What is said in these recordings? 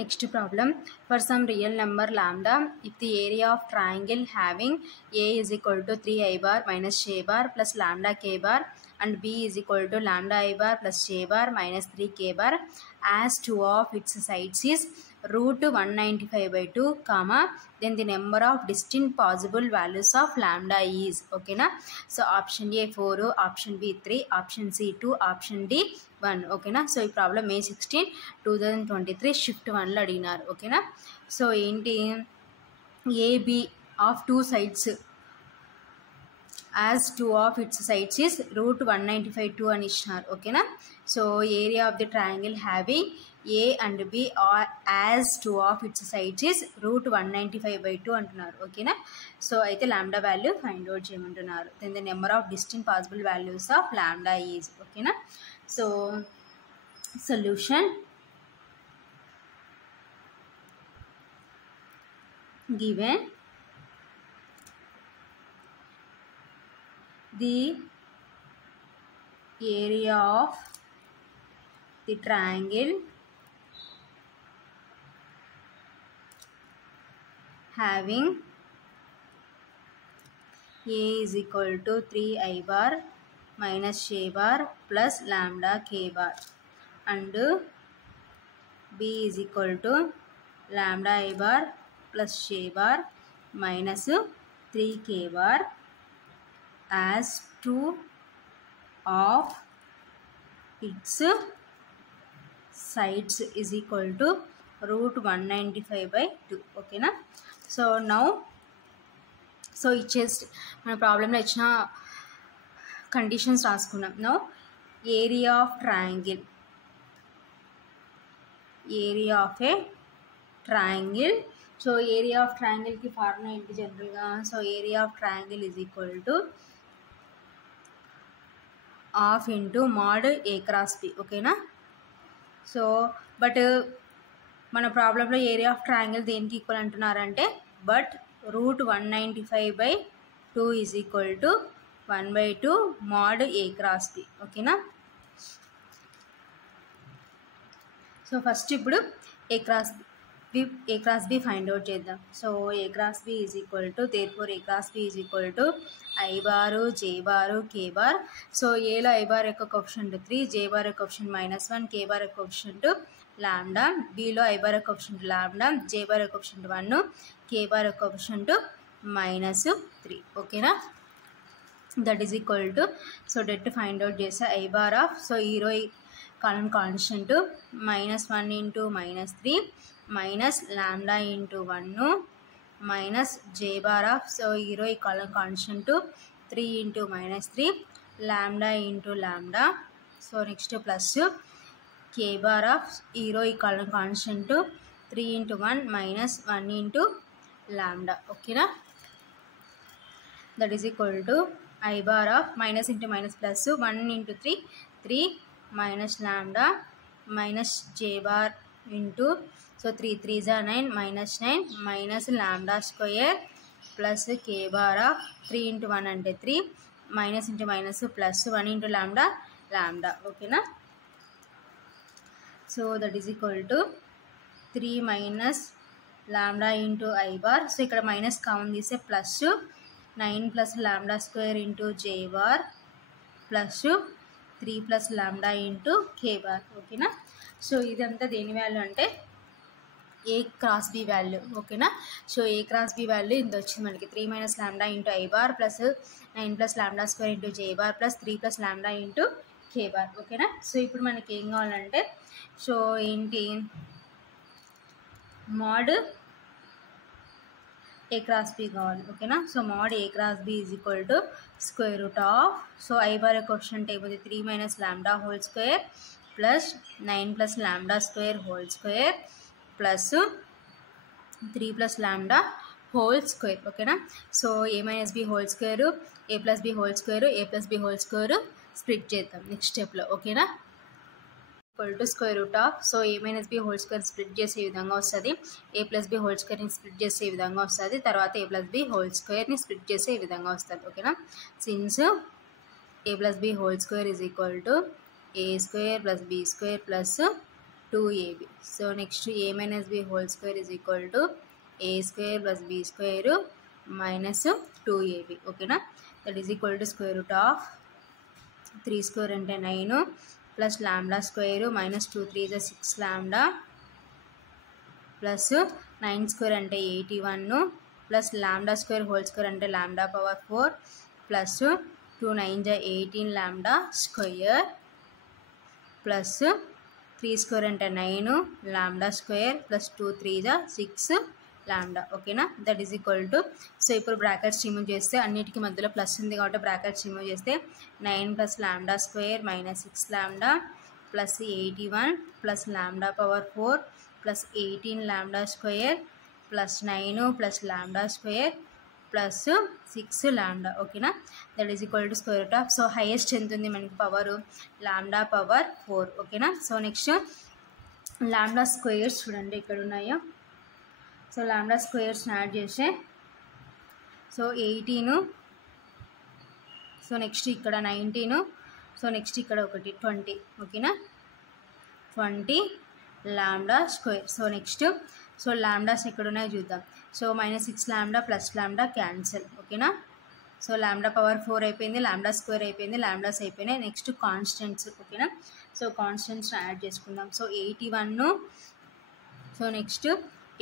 Next problem, for some real number lambda, if the area of triangle having a is equal to 3 I bar minus j bar plus lambda k bar and b is equal to lambda I bar plus j bar minus 3 k bar, as two of its sides is root 195 by 2 comma, then the number of distinct possible values of lambda is, okay na. So option A 4, option B 3, option C 2, option D 1, okay na. So ఈ problem May 16, 2023 shift 1లో అడిగినారు, ఓకేనా. So ఏంటి, a b of two sides as two of its sides is root 195 2 అని ఇచ్చినారు, ఓకేనా. So area of the triangle having a and b are as two of its sides is root 195 by 2 అంటున్నారు, ఓకేనా. So అయితే lambda value find out చేయమంటున్నారు. Then the number of distinct possible values of lambda is, ఓకేనా. So solution, given the area of the triangle having a is equal to 3 I bar minus j bar plus lambda k bar and b is equal to lambda I bar plus j bar minus 3 k bar as two of its sides is equal to root 195 by 2, okay na. So now, so ఇచ్చేసి మన ప్రాబ్లంలో ఇచ్చిన conditions రాసుకున్నాం. Now area of triangle, area of a triangle. So area of ట్రయాంగిల్కి formula ఏంటి జనరల్గా, so area of triangle is equal to half into mod A cross B, ఓకేనా. So but మన ప్రాబ్లంలో ఏరియా ఆఫ్ ట్రయాంగిల్ దేనికి equal అంటున్నారంటే, but root 195 by 2 is equal to 1/2 mod a cross b, ఓకేనా. So first ఇప్పుడు A cross B find out చేద్దాం. So A cross B is equal to, therefore a cross B is equal to i bar j bar k bar. So ఏలో i bar యొక్క coefficient 3, j bar యొక్క coefficient -1, k bar యొక్క coefficient lambda, బిలో i bar యొక్క coefficient lambda, j bar యొక్క coefficient 1, k bar యొక్క coefficient -3, ఓకేనా. That is equal to, so det find out చేస్తే ఐ బార్ ఆఫ్, సో ఈరో కాలం constant -1 into -3 minus lambda into 1 minus J bar of, so ఈరో ఈ column constant 3 into -3 lambda into lambda. So next plus K bar of, ఈరో ఈ column constant 3 into 1 minus 1 into lambda, ఓకేనా. That is equal to I bar of minus into minus plus 1 into 3 3 minus lambda minus j bar into, so 3 3s are 9 minus 9 minus lambda square plus k bar of 3 into 1 అంటే 3 minus into minus plus 1 into lambda lambda, okay na. So that is equal to 3 minus lambda into I bar, so ఇక్కడ minus common తీస్తే plus 9 plus lambda square into j bar plus 3 plus lambda into k bar, ఓకేనా. So ఇదంతా దేని value అంటే ఏ cross B value, ఓకేనా. So A cross B value ఇంత వచ్చింది మనకి, 3 minus lambda into I bar plus 9 plus lambda square into j bar plus 3 plus lambda into k bar, ఓకేనా. So ఇప్పుడు మనకి ఏం కావాలంటే, సో ఏంటి, మోడ్ ఏ క్రాస్ బి కావాలి, ఓకేనా. So mod A cross B is equal to square root of, so I bar coefficient అయిపోతుంది 3 minus lambda whole square plus 9 plus lambda square whole square plus 3 plus lambda whole square, ఓకేనా. So A minus B whole square, A plus B whole square, A plus B whole square split చేద్దాం next స్టెప్లో, ఓకేనా. Equal to square root of, so A minus B whole square split చేసే విధంగా వస్తుంది, a plus B whole స్క్వేర్ని split చేసే విధంగా వస్తుంది, తర్వాత ఏ ప్లస్ బి హోల్ స్క్వేర్ని స్ప్లిట్ చేసే విధంగా వస్తుంది, ఓకేనా. Since a plus B whole square is equal to a square plus b square plus 2ab. So next a minus b whole square is equal to a square plus b square minus 2ab. Okay na, that is equal to square root of 3 square అంటే 9 plus lambda square minus 2 3 is 6 lambda plus 9 square అంటే 81 plus lambda square whole square అంటే lambda power 4 plus 2 9 is 18 lambda square plus 3 square అంటే 9 lambda square plus 2 3 is 6 lambda. ఓకేనా, that is equal to, so ఇప్పుడు brackets remove చేస్తే అన్నిటికీ మధ్యలో plus ఉంది కాబట్టి బ్రాకెట్స్ రిమూవ్ చేస్తే 9 plus lambda square minus 6 lambda plus 81 plus lambda power 4 plus 18 lambda square plus 9 plus lambda square plus 6 lambda. ఓకేనా, that is equal to square root of, so highest ఎంత ఉంది మనకి పవర్, లాంబ్డా పవర్ 4. ఓకేనా, so next lambda squares చూడండి ఇక్కడ ఉన్నాయో, so lambda squares add చేస్తే so 18, so next ఇక్కడ 19, సో నెక్స్ట్ ఇక్కడ ఒకటి 20. ఓకేనా, 20 lambda square. So next so lambdas ఎక్కడ ఉన్నాయో చూద్దాం. So -6 lambda plus lambda cancel. ఓకేనా, సో లాంబ్డా పవర్ 4 అయిపోయింది, లాంబ్డా స్క్వేర్ అయిపోయింది, లాంబ్డాస్ అయిపోయినాయి. Next constants. ఓకేనా, సో కాన్స్టెంట్స్ యాడ్ చేసుకుందాం. So 81, so next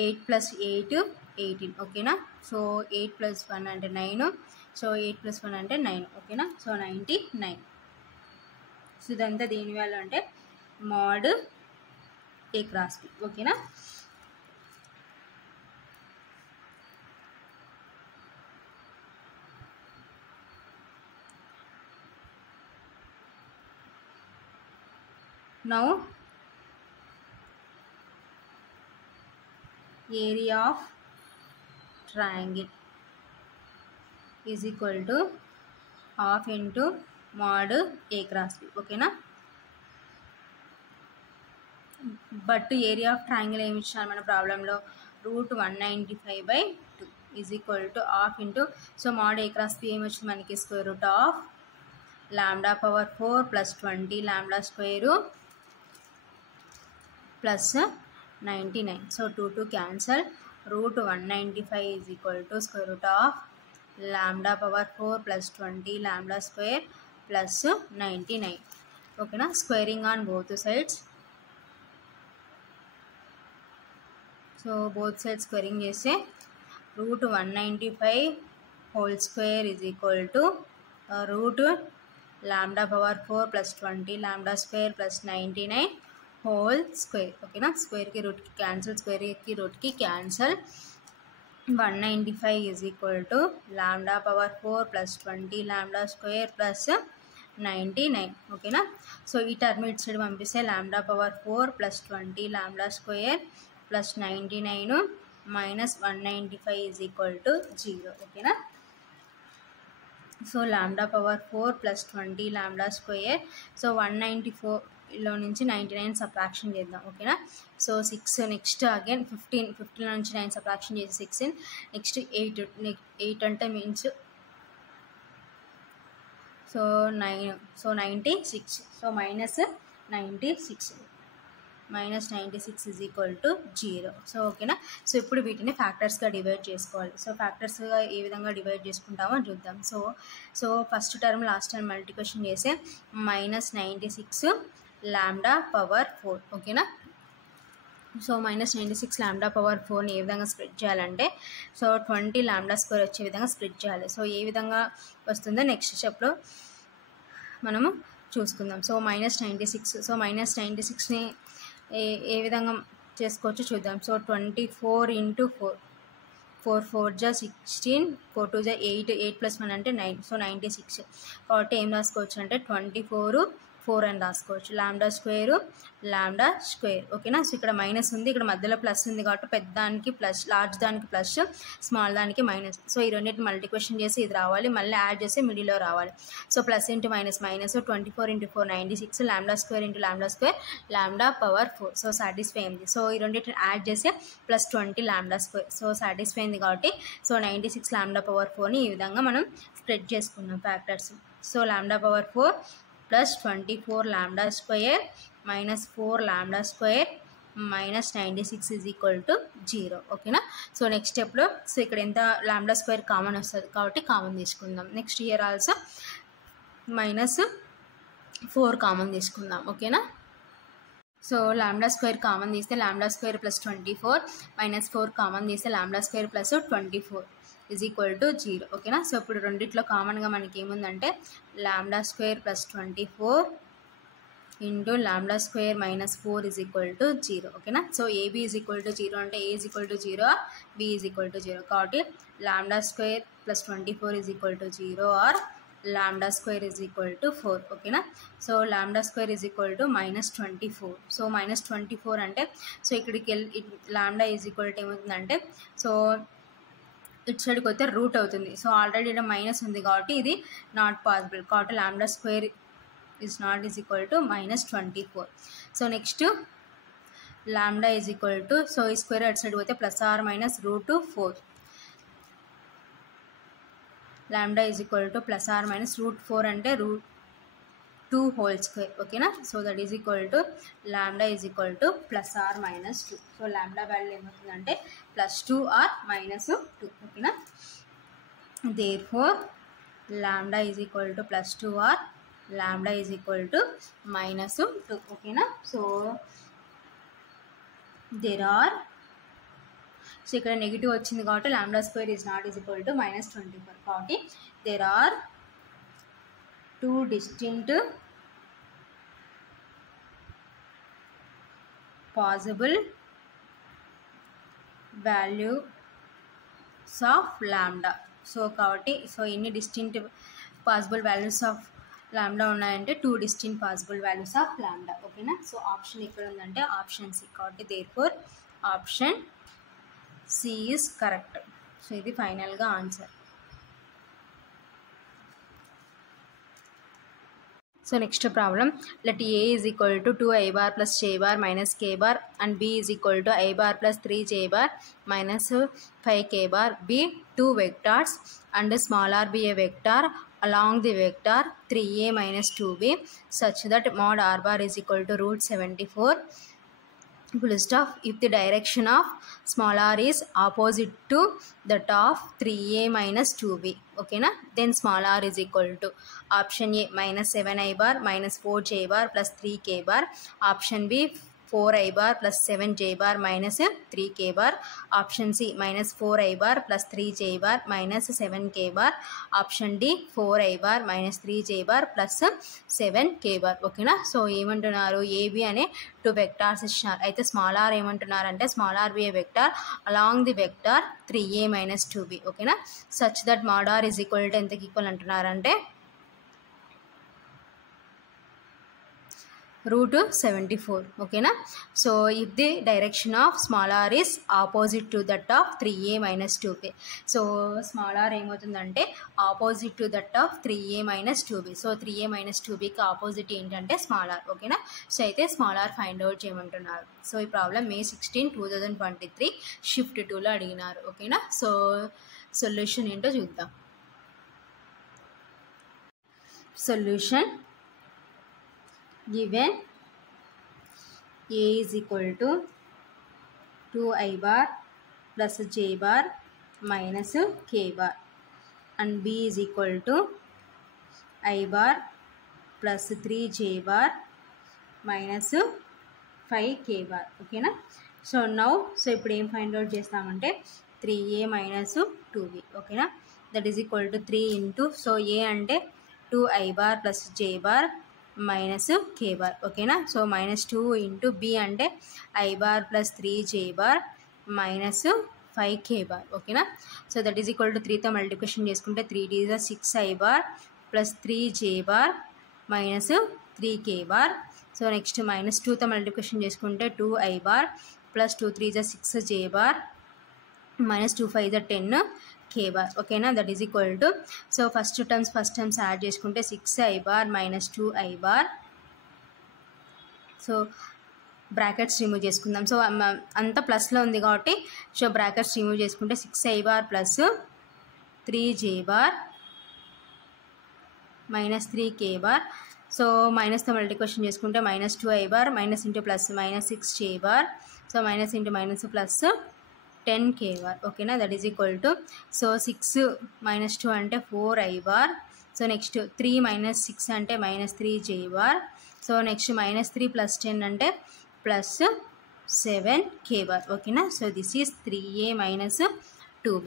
8 plus 8 18. ఓకేనా, సో 8 plus 1 అంటే 9, సో 8 plus 1 అంటే 9. ఓకేనా, సో 99. సో ఇదంతా దేని వాల్యూ అంటే మోడ్ ఏ క్రాస్ బి. ఓకేనా, now area of triangle is equal to half into mod a cross b. ఓకేనా, బట్ ఏరియా ఆఫ్ ట్రయాంగిల్ ఏమి ఇచ్చారు మన ప్రాబ్లంలో, √195/2 is equal to half into, so mod A cross b ఏమి వచ్చింది మనకి, square root of lambda power 4 plus 20 lambda square plus 99. So 2 cancel, √195 is equal to square root of lambda power 4 plus 20 lambda square plus 99. ఓకేనా, squaring on both sides. So both sides squaring చేస్తే √195 whole square is equal to root lambda power 4 plus 20 lambda square plus 99 whole square. ఓకేనా, స్క్వేర్కి రూట్కి cancel, స్క్వేర్కి రూట్కి cancel. 195 is equal to lambda power 4 plus 20 lambda square plus 99. ఓకేనా, so ఈ term ఇటు side పంపిస్తే lambda power 4 plus 20 lambda square plus 99 minus 195 is equal to 0. ఓకేనా, so lambda power 4 plus 20 lambda square, so 194లో నుంచి 99 subtraction చేద్దాం. ఓకేనా, so 6, next again 15 నుంచి 9 సబ్ట్రాక్షన్ చేసి 16, నెక్స్ట్ 8 అంటే means so 9, so 96, so -96 is equal to 0. So ఓకేనా, so ఇప్పుడు వీటిని ఫ్యాక్టర్స్గా డివైడ్ చేసుకోవాలి. సో ఫ్యాక్టర్స్గా ఏ విధంగా డివైడ్ చేసుకుంటామో చూద్దాం. So first term last term multiplication చేస్తే -96 లాంబ్డా పవర్ 4. ఓకేనా, సో -96 లాంబ్డా పవర్ 4ని ఏ విధంగా స్ప్లిట్ చేయాలంటే, సో 20 లాంబ్డా స్క్వేర్ వచ్చే విధంగా స్ప్లిట్ చేయాలి. సో ఏ విధంగా వస్తుందో నెక్స్ట్ స్టెప్లో మనము చూసుకుందాం. సో -96, సో -96ని ఏ విధంగా చేసుకోవచ్చో చూద్దాం. సో 24 into 4, 4 4 జా 16, 4 2 జా 8, 8 + 1 అంటే 9, సో 96. కాబట్టి ఏం రాసుకోవచ్చు అంటే 24 4 అని రాసుకోవచ్చు. Lambda square. ఓకేనా, సో ఇక్కడ మైనస్ ఉంది, ఇక్కడ మధ్యలో ప్లస్ ఉంది కాబట్టి పెద్ద దానికి ప్లస్, లార్జ్ దానికి ప్లస్, స్మాల్ దానికి మైనస్. సో ఈ రెండింటిని మల్టిప్లికేషన్ చేసి ఇది రావాలి, మళ్ళీ యాడ్ చేసి మిడిల్లో రావాలి. So plus into minus minus, 24 into 4 96, lambda square into lambda square lambda power 4. So satisfy అయింది. సో ఈ రెండింటిని యాడ్ చేసి plus 20 lambda square, so satisfy అయింది కాబట్టి సో 96 లాంబ్డా పవర్ 4ని ఈ విధంగా మనం స్ప్రెడ్ చేసుకున్నాం factors. So lambda power 4 plus 24 lambda square minus 4 lambda square minus 96 is equal to 0. ఓకేనా. సో నెక్స్ట్ స్టెప్లో సో ఇక్కడ ఎంత లాంబ్డా స్క్వేర్ కామన్ వస్తుంది కాబట్టి కామన్ తీసుకుందాం. Next here also minus 4 common తీసుకుందాం. ఓకేనా. సో లాంబ్డా స్క్వేర్ కామన్ తీస్తే lambda square plus 24 minus 4 common తీస్తే lambda square plus 24 is equal to 0. ఓకేనా. సో ఇప్పుడు రెండిట్లో కామన్గా మనకి ఏముందంటే lambda square plus 24 into lambda square minus 4 is equal to 0. ఓకేనా. So AB is equal to 0 అంటే A is equal to 0 B is equal to 0 కాబట్టి lambda square plus 24 is equal to 0 or lambda square is equal to 4. ఓకేనా. So lambda square is equal to minus 24. So minus 24 అంటే so ఇక్కడికి వెళ్ళి lambda is equal to ఏమవుతుందంటే so ఇటు సైడ్కి వస్తే route అవుతుంది. సో ఆల్రెడీ ఇక్కడ మైనస్ ఉంది కాబట్టి ఇది నాట్ పాసిబుల్ కాబట్టి lambda square is not is equal to minus 24. So next lambda is equal to so ఈ స్క్వేర్ అటు సైడ్ పోతే plus or minus root 4. Lambda is equal to plus or minus root 4 అంటే root 2 whole square. ఓకేనా. So that is equal to lambda is equal to plus or minus 2. So lambda value ఏమవుతుందంటే plus 2 or minus 2. ఓకేనా. Therefore lambda is equal to plus 2 or lambda is equal to minus 2. ఓకేనా. So there are so ఇక్కడ negative వచ్చింది కాబట్టి lambda square is not is equal to minus 24 కాబట్టి there are 2 distinct possible values of lambda. So కాబట్టి so ఎన్ని distinct possible values of lambda ఉన్నాయంటే 2 distinct possible values of lambda. ఓకేనా. So option ఇక్కడ ఉందంటే ఆప్షన్ సి కాబట్టి therefore option C is correct. So ఇది ఫైనల్గా answer. So next problem, let A is equal to 2 I bar plus J bar minus K bar and B is equal to I bar plus 3 J bar minus 5 K bar be two vectors and small r be a vector along the vector 3A minus 2B such that mod r bar is equal to root 74 full stop if the direction of small r is opposite to that of 3A minus 2B. Okay na. Then small r is equal to option A minus 7 I bar minus 4 J bar plus 3 K bar. Option B 4 I bar plus 7 J bar minus 3 K bar. Option C minus 4 I bar plus 3 J bar minus 7 K bar. Option D 4 I bar minus 3 J bar plus 7 K bar. ఓకేనా. So ఏమంటున్నారు AB అనే 2 vectors ఇచ్చినారు. అయితే small r ఏమంటున్నారంటే small r be a vector along the vector 3A minus 2B. ఓకేనా. Such that mod r is equal to ఎంతకి equal అంటున్నారంటే root 74. ఓకేనా. So if the direction of small r is opposite to that of 3A minus 2B. So small r ఏమవుతుందంటే opposite to that of 3A minus 2B. So 3A minus 2Bకి opposite ఏంటంటే small are. ఓకేనా. So అయితే small are find out చేయమంటున్నారు. So ఈ problem May 16, 2023 shift 2లో అడిగినారు. ఓకేనా. So solution ఏంటో చూద్దాం. Solution given A is equal to 2 I bar plus J bar minus K bar and B is equal to I bar plus 3 J bar minus 5 K bar. Okay na. So now so ఇప్పుడు ఏం find out చేస్తామంటే 3A minus 2B. ఓకేనా. That is equal to 3 into so A అంటే 2 I bar plus J bar minus K bar. ఓకేనా. So minus 2 into B అంటే I bar plus 3 J bar minus 5 K bar. ఓకేనా. So that is equal to 3తో multiplication చేసుకుంటే 3D is 6 I bar plus 3 J bar minus 3 K bar. So next minus 2తో multiplication చేసుకుంటే 2 I bar plus 2 3 is 6 J bar minus 2 5 is 10 K bar. ఓకేనా. That is equal to so first terms add చేసుకుంటే 6 I bar minus 2 I bar. So brackets remove చేసుకుందాం. So అంతా ప్లస్లో ఉంది కాబట్టి so brackets remove చేసుకుంటే 6 I bar plus 3 J bar minus 3 K bar. So మైనస్తో multiplication చేసుకుంటే -2i bar minus into plus -6j bar so minus into minus plus 10k bar ఓకేనా. That is equal to so 6 - 2 అంటే 4i bar so next 3 - 6 అంటే -3j bar so next -3 + 10 అంటే +7k bar ఓకేనా. So this is 3a - 2b.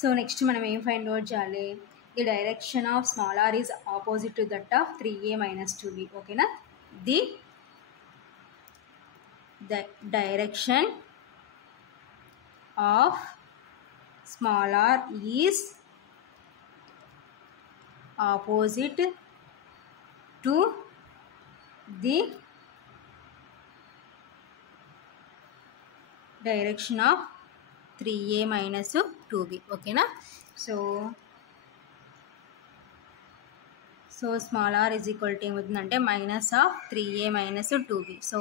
So next మనం ఏం find out చేయాలి, the direction of small r is opposite to that of 3a - 2b ఓకేనా. The direction of small r is opposite to the direction of 3a - 2b ఓకేనా. So small r is equal to ఏమవుతుందంటే -3a - 2b. So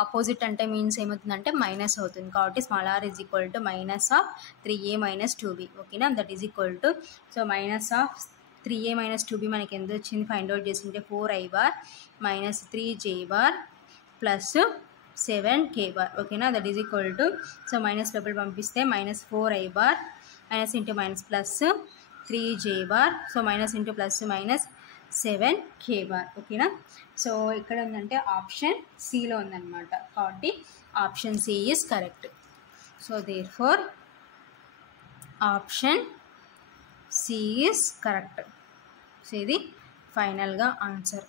opposite అంటే means ఏమవుతుందంటే minus అవుతుంది కాబట్టి small r is equal to -3a - 2b ఓకేనా. That is equal to so -3a - 2b మనకి ఎంత వచ్చింది ఫైండ్ అవుట్ చేసింటే 4i bar -3j bar +7k bar ఓకేనా. That is equal to so minus లోపల పంపిస్తే -4i bar minus into minus plus 3j bar so minus into plus -7k bar ఓకేనా. So ఇక్కడ ఉందంటే ఆప్షన్ సిలో ఉందన్నమాట కాబట్టి option C is correct. So therefore option C is correct. So ఇది ఫైనల్గా ఆన్సర్.